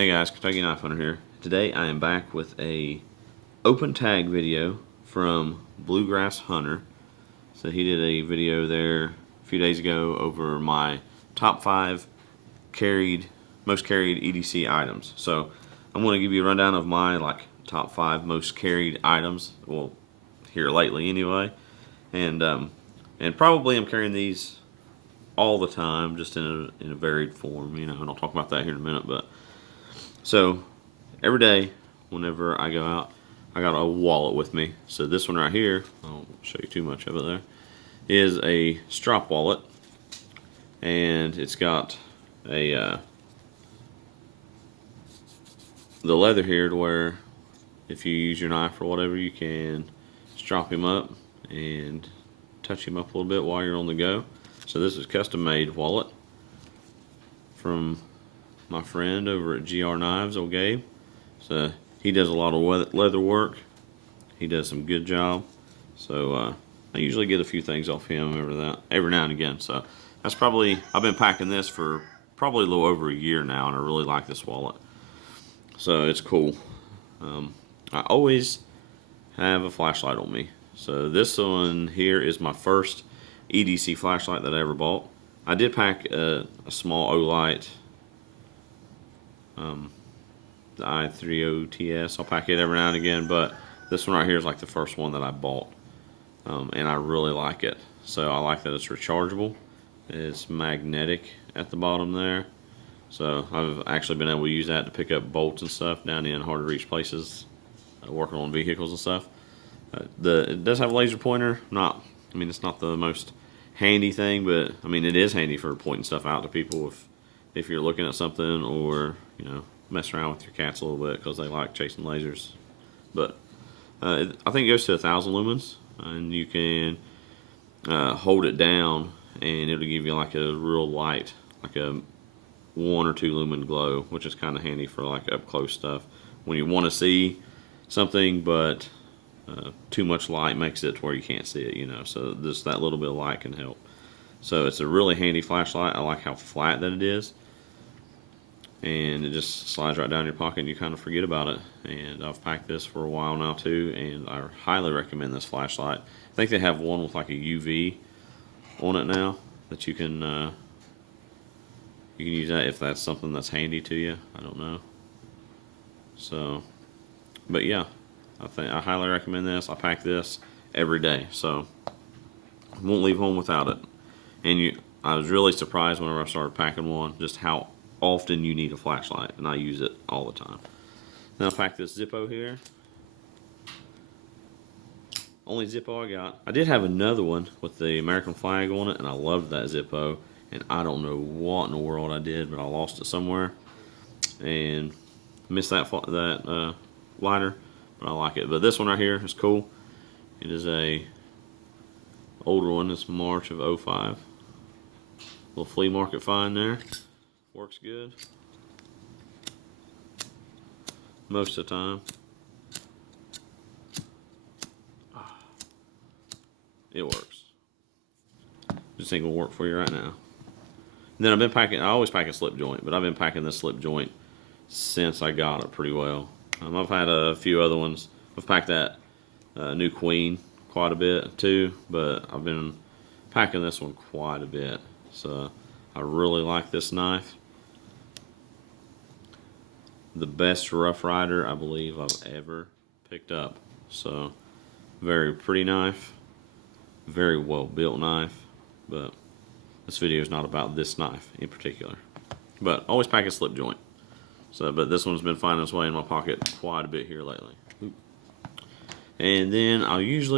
Hey guys, Kentucky Knife Hunter here. Today I am back with a open tag video from Bluegrass Hunter. So he did a video there a few days ago over my top 5 most carried EDC items. So I'm going to give you a rundown of my top 5 most carried items. Well, here lately anyway, and probably I'm carrying these all the time, just in a varied form, and I'll talk about that here in a minute. But so every day, whenever I go out, I got a wallet with me. So this one right here, I won't show you too much of it there, is a strap wallet, and it's got a the leather here to where if you use your knife or whatever, you can strap him up and touch him up a little bit while you're on the go. So this is Customade Wallet from my friend over at GR Knives, old Gabe. So he does a lot of leather work. He does some good job. So I usually get a few things off him every now and again. So that's probably, I've been packing this for probably a little over a year now, and I really like this wallet. So it's cool. I always have a flashlight on me. So this one here is my first EDC flashlight that I ever bought. I did pack a small Olight, the i30TS. I'll pack it every now and again, but this one right here is like the first one that I bought, and I really like it. So I like that it's rechargeable. It's magnetic at the bottom there, so I've actually been able to use that to pick up bolts and stuff down in hard to reach places, working on vehicles and stuff. It does have a laser pointer. It's not the most handy thing, but it is handy for pointing stuff out to people if you're looking at something, or mess around with your cats a little bit because they like chasing lasers. But I think it goes to 1,000 lumens, and you can hold it down and it'll give you like a real light, like a 1 or 2 lumen glow, which is kind of handy for like up close stuff when you want to see something, but too much light makes it to where you can't see it, so just that little bit of light can help. So it's a really handy flashlight. I like how flat that it is, and it just slides right down your pocket and you kind of forget about it. And I've packed this for a while now too, and I highly recommend this flashlight. I think they have one with like a UV on it now that you can use that if that's something that's handy to you. I don't know. So, but yeah, I highly recommend this. I pack this every day, so I won't leave home without it. And I was really surprised whenever I started packing one, just how often you need a flashlight, and I use it all the time. Now I pack this Zippo here. Only Zippo I got. I did have another one with the American flag on it, and I loved that Zippo. And I don't know what in the world I did, but I lost it somewhere and missed that lighter. But I like it. But this one right here is cool. It is a older one. It's March of 05. Little flea market find there. Works good most of the time. It works. Just ain't gonna work for you right now. And then I've been packing. I always pack a slip joint, but I've been packing this slip joint since I got it pretty well. I've had a few other ones. I've packed that new Queen quite a bit too, but I've been packing this one quite a bit. So I really like this knife. The best Rough Rider I believe I've ever picked up. So very pretty knife, very well built knife. But this video is not about this knife in particular. But always pack a slip joint. So, but this one's been finding its way in my pocket quite a bit here lately. Oop. And then I used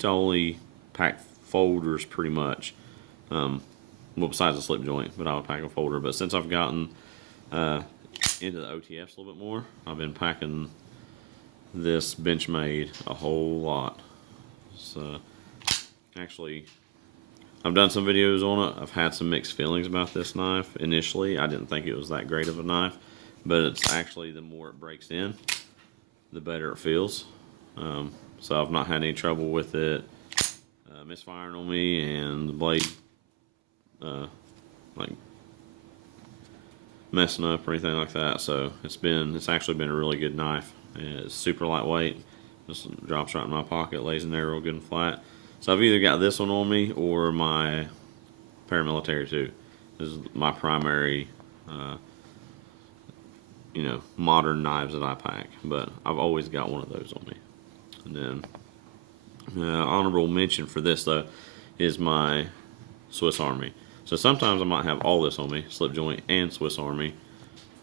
to only pack folders pretty much. Well, besides the slip joint, but I would pack a folder. But since I've gotten into the OTFs a little bit more, I've been packing this Benchmade a whole lot. So, actually, I've done some videos on it. I've had some mixed feelings about this knife. Initially, I didn't think it was that great of a knife, but it's actually, the more it breaks in, the better it feels. So I've not had any trouble with it misfiring on me, and the blade messing up or anything like that. So it's actually been a really good knife. It's super lightweight. Just drops right in my pocket, lays in there real good and flat. So I've either got this one on me or my paramilitary 2. This is my primary, modern knives that I pack. But I've always got one of those on me. And then honorable mention for this though is my Swiss Army. So sometimes I might have all this on me, slip joint and Swiss Army.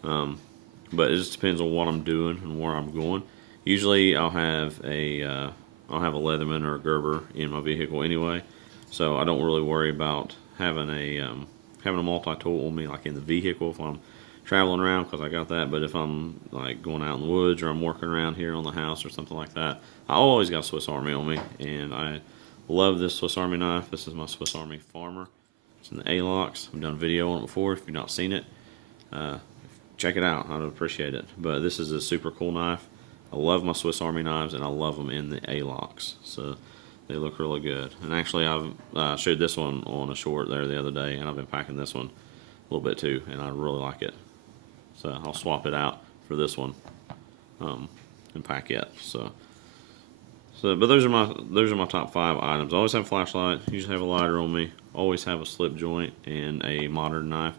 But it just depends on what I'm doing and where I'm going. Usually I'll have a Leatherman or a Gerber in my vehicle anyway, so I don't really worry about having a multi-tool on me like in the vehicle if I'm traveling around, because I got that. But if I'm like going out in the woods or I'm working around here on the house or something like that, I always got a Swiss Army on me, and I love this Swiss Army knife. This is my Swiss Army Farmer. It's in the A-locks. I've done a video on it before. If you've not seen it, check it out. I'd appreciate it. But this is a super cool knife. I love my Swiss Army knives, and I love them in the A-locks. So they look really good. And actually, I've showed this one on a short there the other day, and I've been packing this one a little bit too, and I really like it. So I'll swap it out for this one and pack it. But those are my top 5 items. I always have a flashlight. Usually have a lighter on me. Always have a slip joint and a modern knife.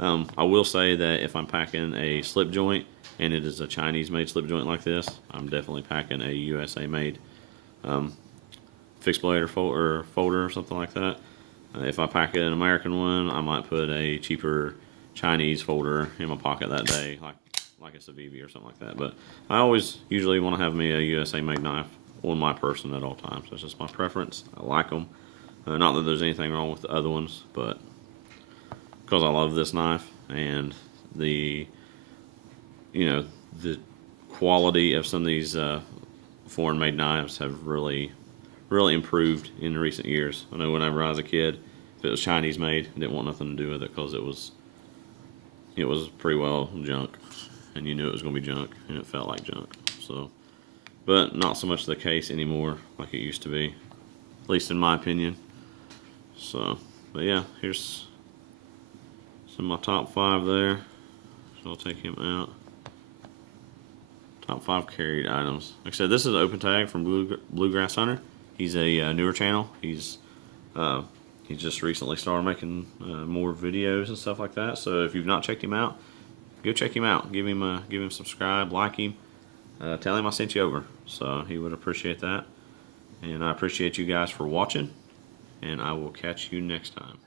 I will say that if I'm packing a slip joint and it is a Chinese-made slip joint like this, I'm definitely packing a USA-made fixed blade or folder or something like that. If I pack an American one, I might put a cheaper Chinese folder in my pocket that day, like a Civivi or something like that. But I always usually want to have me a USA-made knife on my person at all times. That's just my preference. I like them. Not that there's anything wrong with the other ones, but because I love this knife, and the quality of some of these foreign made knives have really improved in recent years. I know whenever I was a kid, if it was Chinese made, I didn't want nothing to do with it because it was pretty well junk, and you knew it was going to be junk, and it felt like junk. So, but not so much the case anymore like it used to be, at least in my opinion. So, but yeah, here's some of my top 5 there. So I'll take him out. Top 5 carried items. Like I said, this is an open tag from Bluegrass Hunter. He's a newer channel. He's just recently started making more videos and stuff like that. So if you've not checked him out, go check him out. Give him subscribe, like him, tell him I sent you over. So he would appreciate that. And I appreciate you guys for watching. And I will catch you next time.